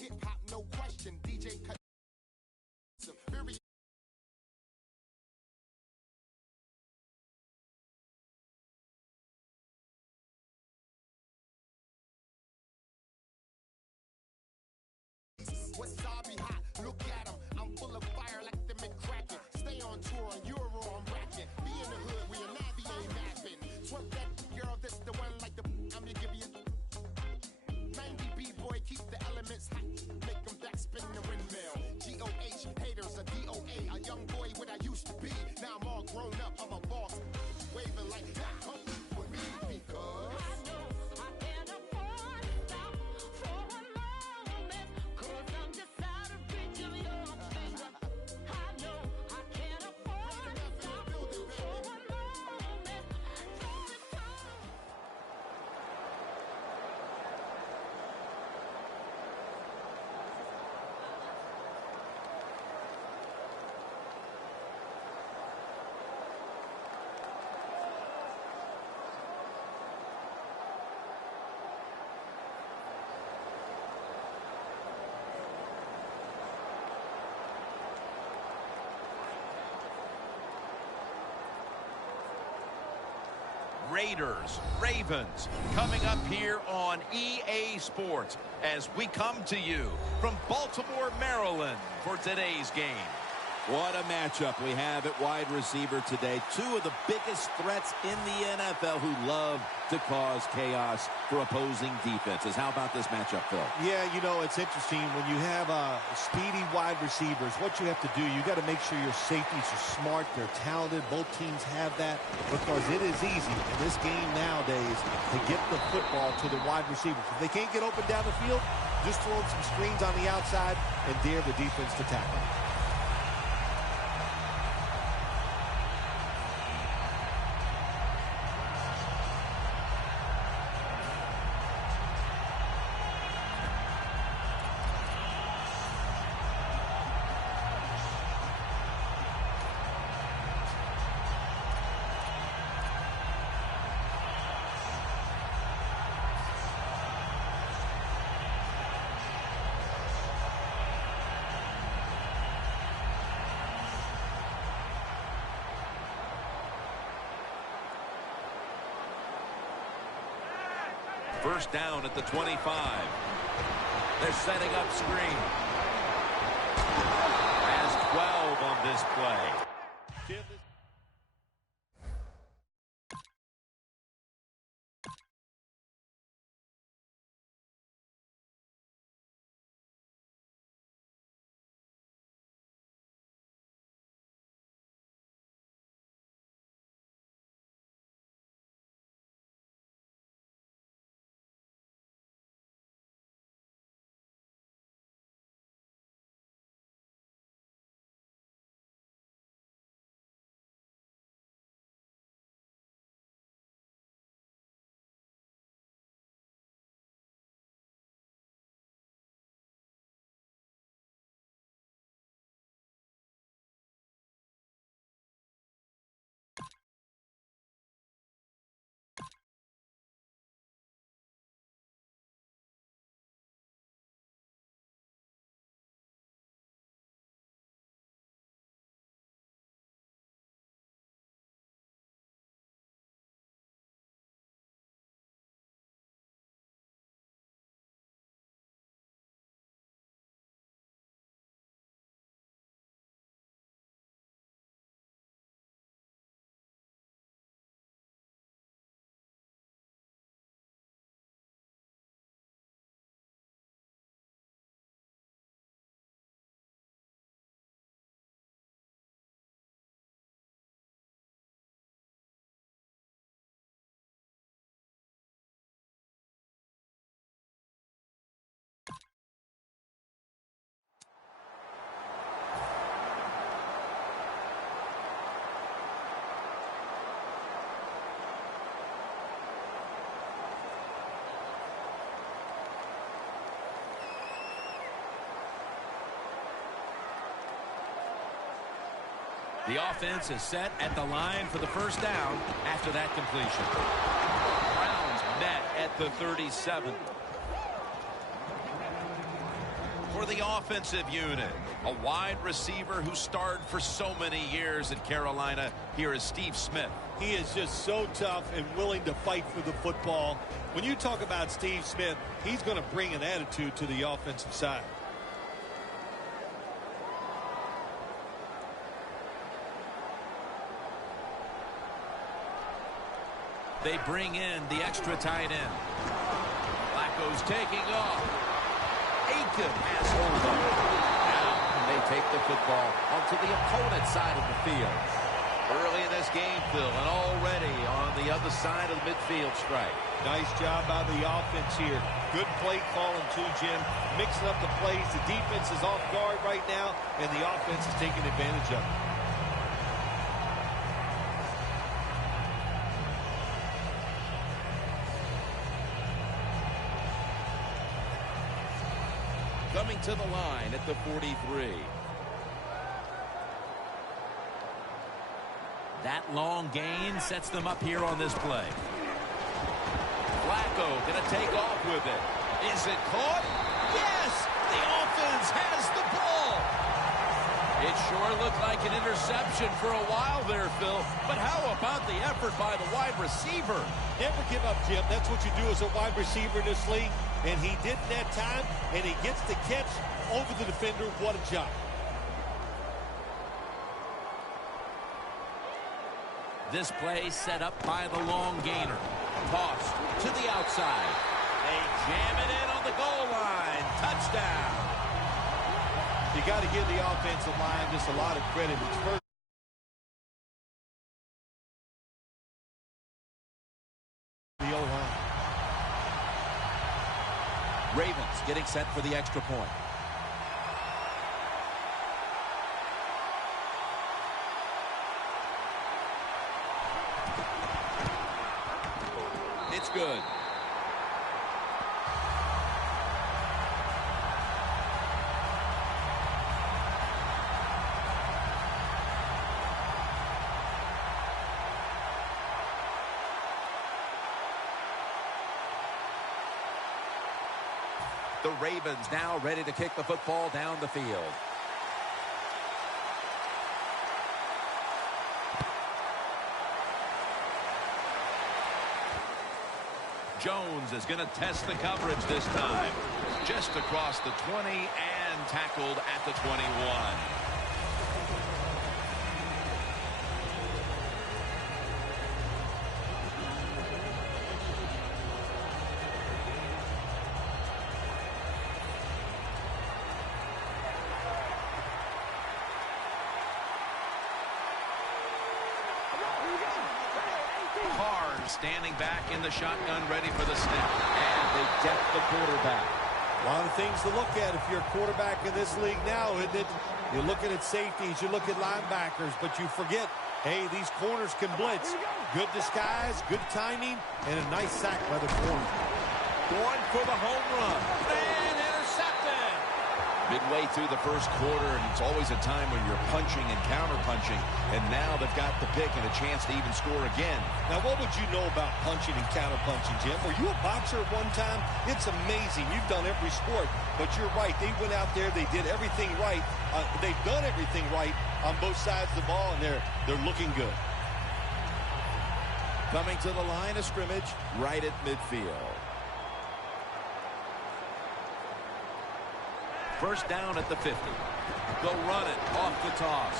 hip-hop, no question. DJ cut very wasabi hot. Look at him, I'm full of fire like the McCracken. Stay on tour on Euro, I'm racking. Be in the hood, we a Navy ain't napping. Twerk that girl, this the one like the I'm gonna give you 90 B-boy, keep the elements hot. Make them backspin the windmill. G-O-H, haters, a D-O-A. A young boy what I used to be. Now I'm all grown up, I'm a boss. Waving like that, come for me because I know I can't afford to stop for a moment. Cause I'm just out of reach of your finger. I know I can't afford to stop for a moment. Raiders, Ravens, coming up here on EA Sports as we come to you from Baltimore, Maryland for today's game. What a matchup we have at wide receiver today. Two of the biggest threats in the NFL who love to cause chaos for opposing defenses. How about this matchup, Phil? Yeah, you know, it's interesting. When you have speedy wide receivers, what you have to do, you got to make sure your safeties are smart, they're talented. Both teams have that because it is easy in this game nowadays to get the football to the wide receivers. If they can't get open down the field, just throw some screens on the outside and dare the defense to tackle. First down at the 25. They're setting up screen. Has 12 on this play. The offense is set at the line for the first down after that completion. Browns met at the 37. for the offensive unit. A wide receiver who starred for so many years at Carolina. Here is Steve Smith. He is just so tough and willing to fight for the football. When you talk about Steve Smith, he's going to bring an attitude to the offensive side. They bring in the extra tight end. Flacco's taking off. Aiken has hold of it. Now they take the football onto the opponent's side of the field. Early in this game, Phil, and already on the other side of the midfield stripe. Nice job by the offense here. Good play calling too, Jim. Mixing up the plays. The defense is off guard right now, and the offense is taking advantage of it. Coming to the line at the 43. That long gain sets them up here on this play. Flacco going to take off with it. Is it caught? Yes! The offense has the ball. It sure looked like an interception for a while there, Phil. But how about the effort by the wide receiver? Never give up, Jim. That's what you do as a wide receiver in this league. And he did that time, and he gets the catch over the defender. What a job. This play set up by the long gainer. Tossed to the outside. They jam it in on the goal line. Touchdown. You got to give the offensive line just a lot of credit. It's first. The O-line. Ravens getting set for the extra point. It's good. The Ravens now ready to kick the football down the field. Jones is going to test the coverage this time. Just across the 20 and tackled at the 21. Standing back in the shotgun, ready for the snap. And they get the quarterback. A lot of things to look at if you're a quarterback in this league now, isn't it? You're looking at safeties, you look at linebackers, but you forget, hey, these corners can blitz. Good disguise, good timing, and a nice sack by the corner. Going for the home run. And intercepted. Midway through the first quarter, and it's always a time when you're punching and counter-punching, and now they've got the pick and a chance to even score again. Now, what would you know about punching and counter-punching, Jim? Were you a boxer at one time? It's amazing. You've done every sport, but you're right. They went out there, they did everything right. They've done everything right on both sides of the ball, and they're looking good. Coming to the line of scrimmage, right at midfield. First down at the 50. They'll run it off the toss.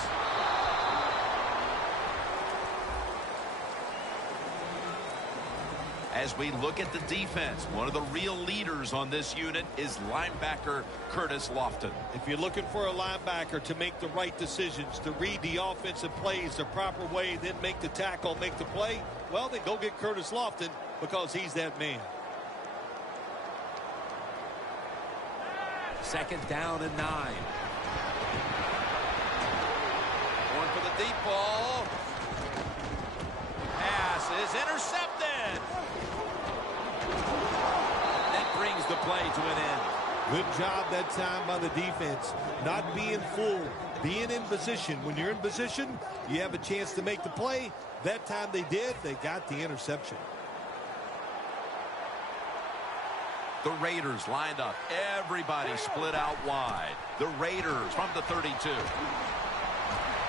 As we look at the defense, one of the real leaders on this unit is linebacker Curtis Lofton. If you're looking for a linebacker to make the right decisions, to read the offensive plays the proper way, then make the tackle, make the play, well, then go get Curtis Lofton because he's that man. Second down and 9. Going for the deep ball. Pass is intercepted. That brings the play to an end. Good job that time by the defense. Not being fooled, being in position. When you're in position, you have a chance to make the play. That time they did. They got the interception. The Raiders lined up. Everybody split out wide. The Raiders from the 32.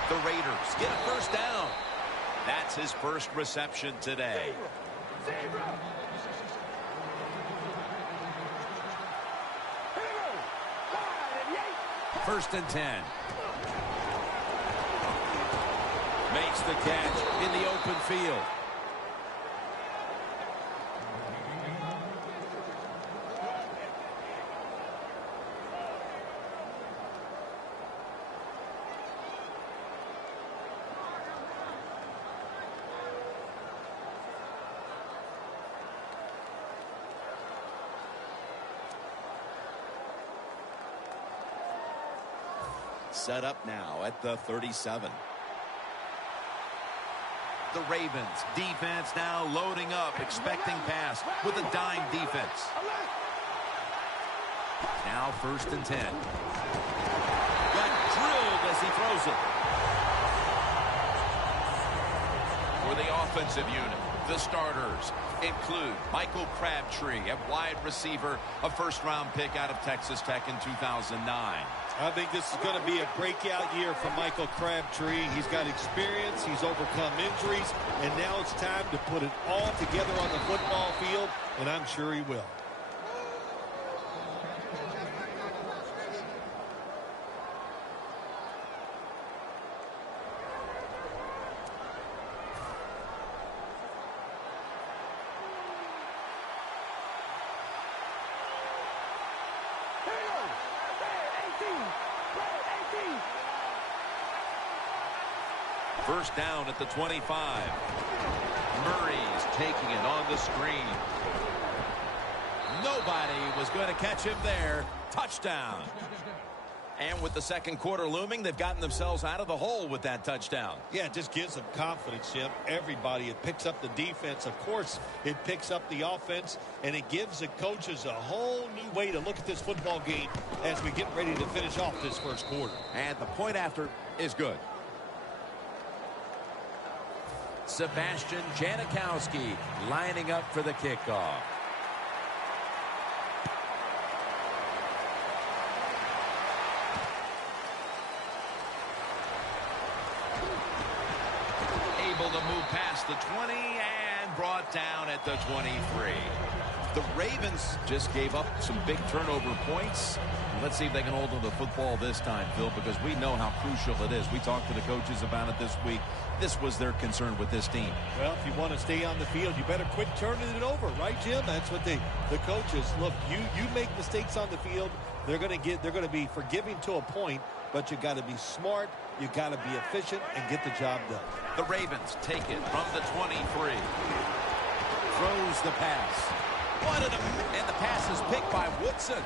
The Raiders get a first down. That's his first reception today. First and 10. Makes the catch in the open field. Set up now at the 37. The Ravens defense now loading up, expecting pass with a dime defense. Now first and 10. Got drilled as he throws it. For the offensive unit, the starters include Michael Crabtree at wide receiver, a first-round pick out of Texas Tech in 2009. I think this is going to be a breakout year for Michael Crabtree. He's got experience. He's overcome injuries. And now it's time to put it all together on the football field. And I'm sure he will. First down at the 25. Murray's taking it on the screen. Nobody was going to catch him there. Touchdown. And with the second quarter looming, they've gotten themselves out of the hole with that touchdown. Yeah, it just gives them confidence, Jim. Everybody, it picks up the defense. Of course, it picks up the offense, and it gives the coaches a whole new way to look at this football game as we get ready to finish off this first quarter. And the point after is good. Sebastian Janikowski lining up for the kickoff. Able to move past the 20 and brought down at the 23. The Ravens just gave up some big turnover points. Let's see if they can hold on to the football this time, Phil, because we know how crucial it is. We talked to the coaches about it this week. This was their concern with this team. Well, if you want to stay on the field, you better quit turning it over, right, Jim? That's what the coaches look. You make mistakes on the field, they're going to be forgiving to a point, but you got to be smart, you got to be efficient, and get the job done. The Ravens take it from the 23. Throws the pass. And the pass is picked by Woodson.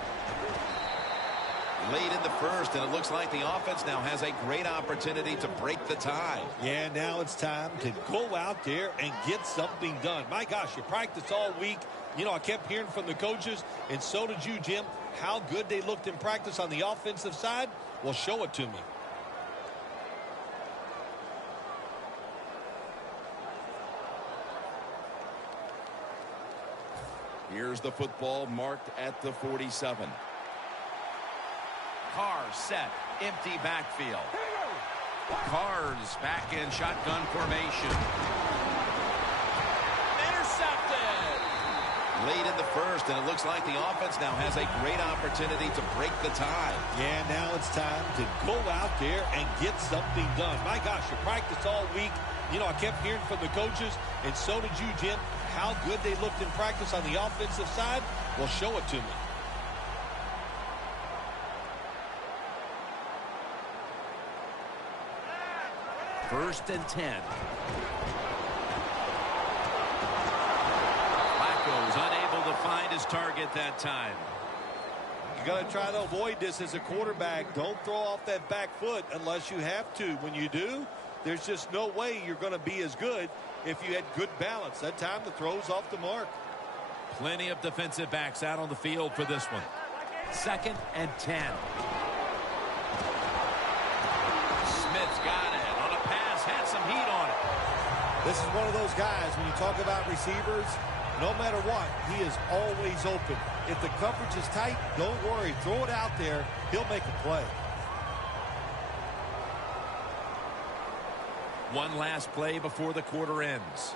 Late in the first, and it looks like the offense now has a great opportunity to break the tie. Yeah, now it's time to go out there and get something done. My gosh, you practiced all week. You know, I kept hearing from the coaches, and so did you, Jim, how good they looked in practice on the offensive side. Well, show it to me. Here's the football marked at the 47. Carr set, empty backfield. Carr's back in shotgun formation. Intercepted! Late in the first, and it looks like the offense now has a great opportunity to break the tie. Yeah, now it's time to go out there and get something done. My gosh, you practiced all week. You know, I kept hearing from the coaches, and so did you, Jim, how good they looked in practice on the offensive side. Well, show it to me. First and 10. Flacco's unable to find his target that time. You got to try to avoid this as a quarterback. Don't throw off that back foot unless you have to. When you do, there's just no way you're going to be as good if you had good balance. That time the throw's off the mark. Plenty of defensive backs out on the field for this one. Second and 10. Smith's got it. On a pass, had some heat on it. This is one of those guys, when you talk about receivers, No matter what, he is always open. If the coverage is tight, don't worry. Throw it out there. He'll make a play. One last play before the quarter ends.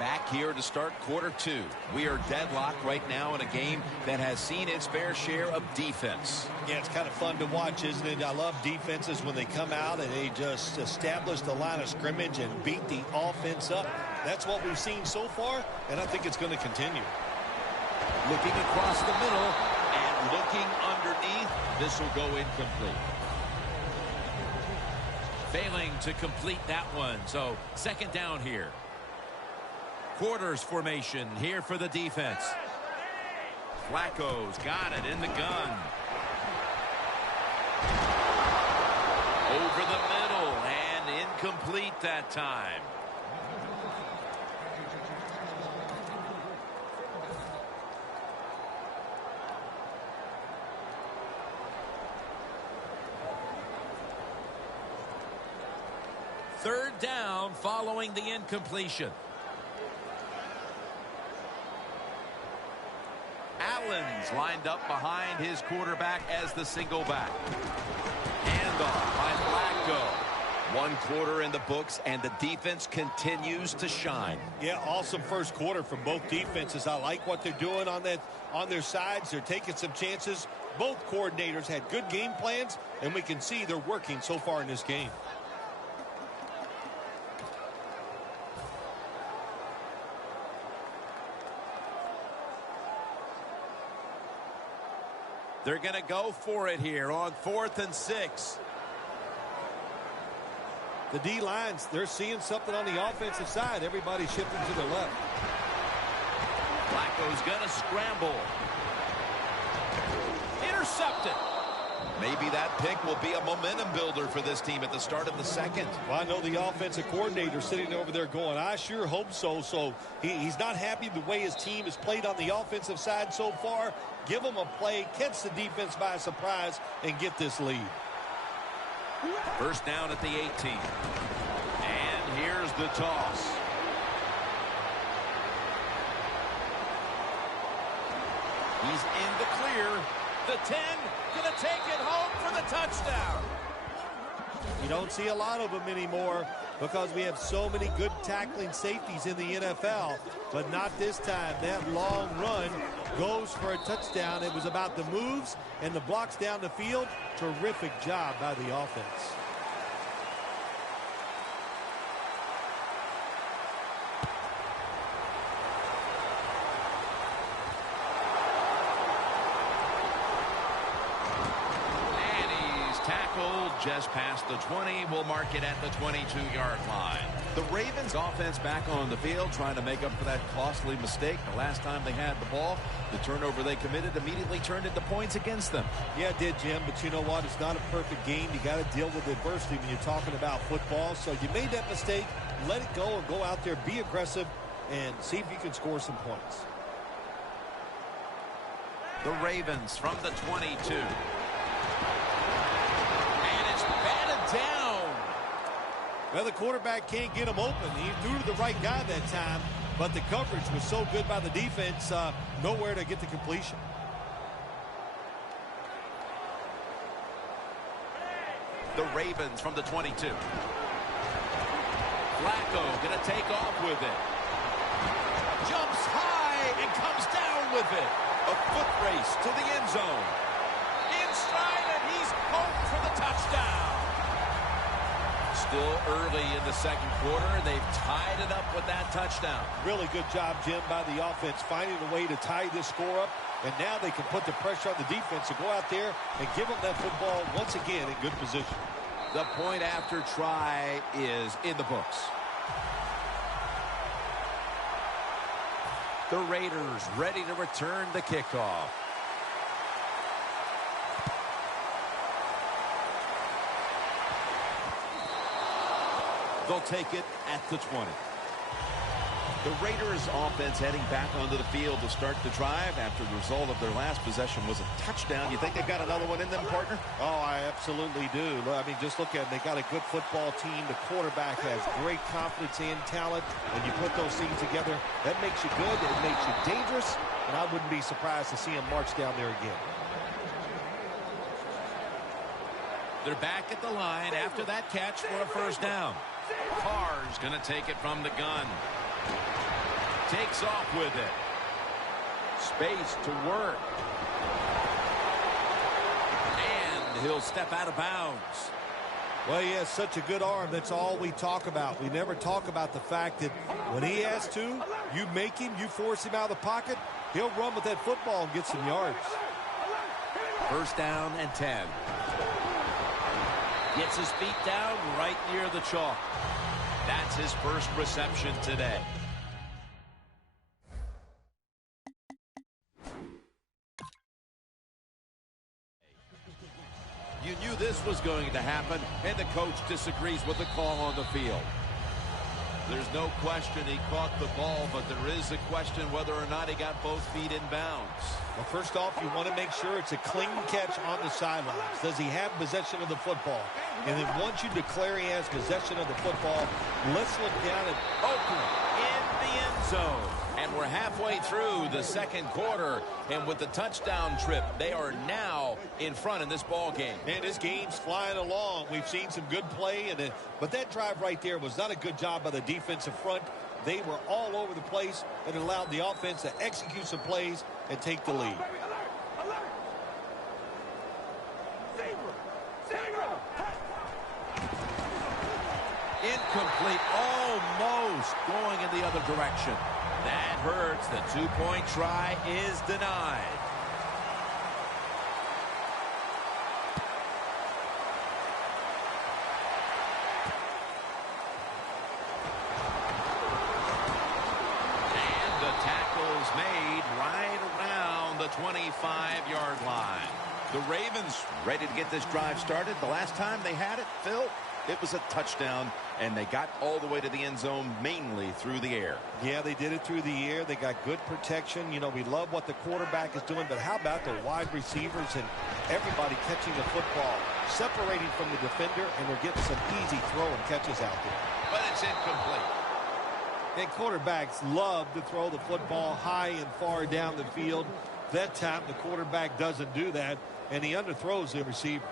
Back here to start quarter two. We are deadlocked right now in a game that has seen its fair share of defense. Yeah, it's kind of fun to watch, isn't it? I love defenses when they come out and they just establish the line of scrimmage and beat the offense up. That's what we've seen so far, and I think it's going to continue. Looking across the middle and looking underneath. This will go incomplete. Failing to complete that one, so second down here. Quarters formation here for the defense. Flacco's got it in the gun. Over the middle and incomplete that time. Third down following the incompletion. Allen's lined up behind his quarterback as the single back. Handoff by Flacco. One quarter in the books, and the defense continues to shine. Yeah, awesome first quarter from both defenses. I like what they're doing on their sides. They're taking some chances. Both coordinators had good game plans, and we can see they're working so far in this game. They're going to go for it here on 4th and 6. The D-lines, they're seeing something on the offensive side. Everybody's shifting to the left. Flacco's going to scramble. Intercepted. Maybe that pick will be a momentum builder for this team at the start of the second. Well, I know the offensive coordinator sitting over there going, I sure hope so. So he's not happy the way his team has played on the offensive side so far. Give him a play, catch the defense by surprise, and get this lead. First down at the 18. And here's the toss. He's in the clear. The 10, going to take it home for the touchdown. You don't see a lot of them anymore because we have so many good tackling safeties in the NFL, but not this time. That long run goes for a touchdown. It was about the moves and the blocks down the field. Terrific job by the offense. Just past the 20. We'll mark it at the 22-yard line. The Ravens offense back on the field trying to make up for that costly mistake. The last time they had the ball, the turnover they committed immediately turned into points against them. Yeah, it did, Jim, but you know what? It's not a perfect game. You got to deal with adversity when you're talking about football. So you made that mistake. Let it go and go out there, be aggressive, and see if you can score some points. The Ravens from the 22. Down. Well, the quarterback can't get him open. He threw to the right guy that time, but the coverage was so good by the defense, nowhere to get the completion. The Ravens from the 22. Flacco going to take off with it. Jumps high and comes down with it. A foot race to the end zone. Inside, and he's home for the touchdown. Still early in the second quarter, and they've tied it up with that touchdown. Really good job, Jim, by the offense, finding a way to tie this score up, and now they can put the pressure on the defense to go out there and give them that football once again in good position. The point after try is in the books. The Raiders ready to return the kickoff. They'll take it at the 20. The Raiders offense heading back onto the field to start the drive after the result of their last possession was a touchdown. You think they've got another one in them, partner? Oh, I absolutely do. I mean, just look at it. They got a good football team. The quarterback has great confidence and talent. When you put those things together, that makes you good. It makes you dangerous. And I wouldn't be surprised to see him march down there again. They're back at the line after that catch for a first down. Carr's going to take it from the gun. Takes off with it. Space to work. And he'll step out of bounds. Well, he has such a good arm. That's all we talk about. We never talk about the fact that when he has to, you make him, you force him out of the pocket, he'll run with that football and get some yards. First down and 10. Gets his feet down right near the chalk. That's his first reception today. You knew this was going to happen, and the coach disagrees with the call on the field. There's no question he caught the ball, but there is a question whether or not he got both feet in bounds. Well, first off, you want to make sure it's a clean catch on the sidelines. Does he have possession of the football? And then once you declare he has possession of the football, let's look down at Oakland in the end zone. And we're halfway through the second quarter. And with the touchdown trip, they are now in front in this ball game. And this game's flying along. We've seen some good play, but that drive right there was not a good job by the defensive front. They were all over the place and allowed the offense to execute some plays and take the lead. Incomplete, almost going in the other direction. That hurts. The two-point try is denied. And the tackle is made right around the 25-yard line. The Ravens ready to get this drive started. The last time they had it, Phil, it was a touchdown, and they got all the way to the end zone mainly through the air. Yeah, they did it through the air. They got good protection. You know, we love what the quarterback is doing, but how about the wide receivers and everybody catching the football, separating from the defender, and they're getting some easy throw and catches out there. But it's incomplete. And quarterbacks love to throw the football high and far down the field. That time, the quarterback doesn't do that, and he underthrows the receiver.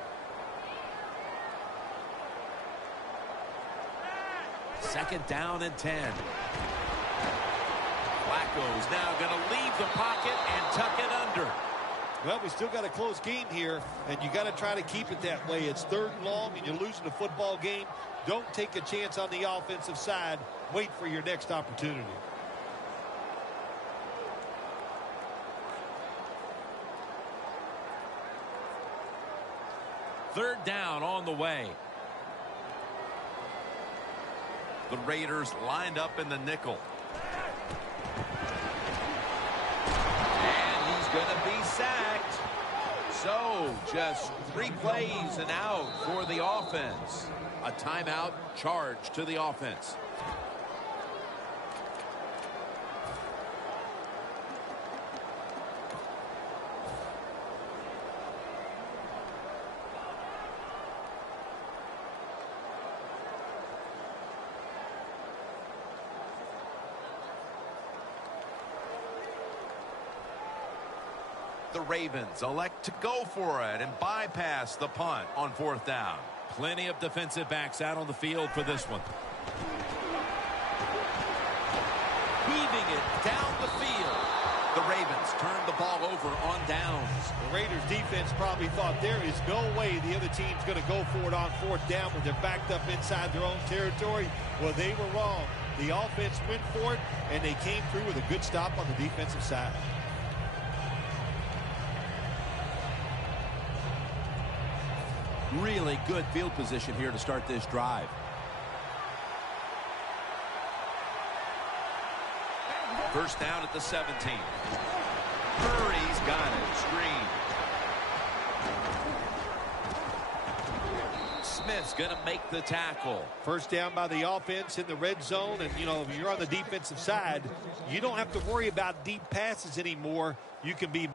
Second down and 10. Flacco's now going to leave the pocket and tuck it under. Well, we still got a close game here, and you got to try to keep it that way. It's third and long, and you're losing a football game. Don't take a chance on the offensive side. Wait for your next opportunity. Third down on the way. The Raiders lined up in the nickel. And he's going to be sacked. So just 3 plays and out for the offense. A timeout charge to the offense. The Ravens elect to go for it and bypass the punt on fourth down. Plenty of defensive backs out on the field for this one. Heaving it down the field. The Ravens turn the ball over on downs. The Raiders defense probably thought there is no way the other team's going to go for it on fourth down when they're backed up inside their own territory. Well, they were wrong. The offense went for it, and they came through with a good stop on the defensive side. Really good field position here to start this drive. First down at the 17. Murray's got it. Screen. Smith's going to make the tackle. First down by the offense in the red zone. And, you know, if you're on the defensive side, you don't have to worry about deep passes anymore. You can be...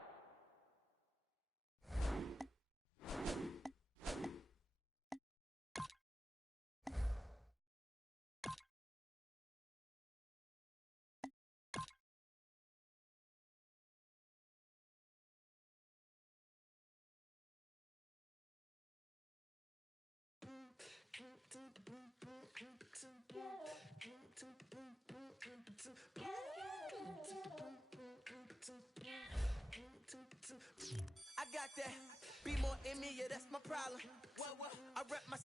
I got that. Be more in me, yeah, that's my problem. What? I rep my...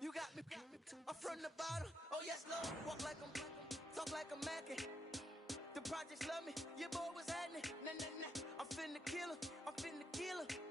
You got me. I'm from the bottom. Oh, yes, Lord. Walk like I'm... Talk like I'm Mackin'. The projects love me. Your boy was happening. Nah. I'm finna kill her.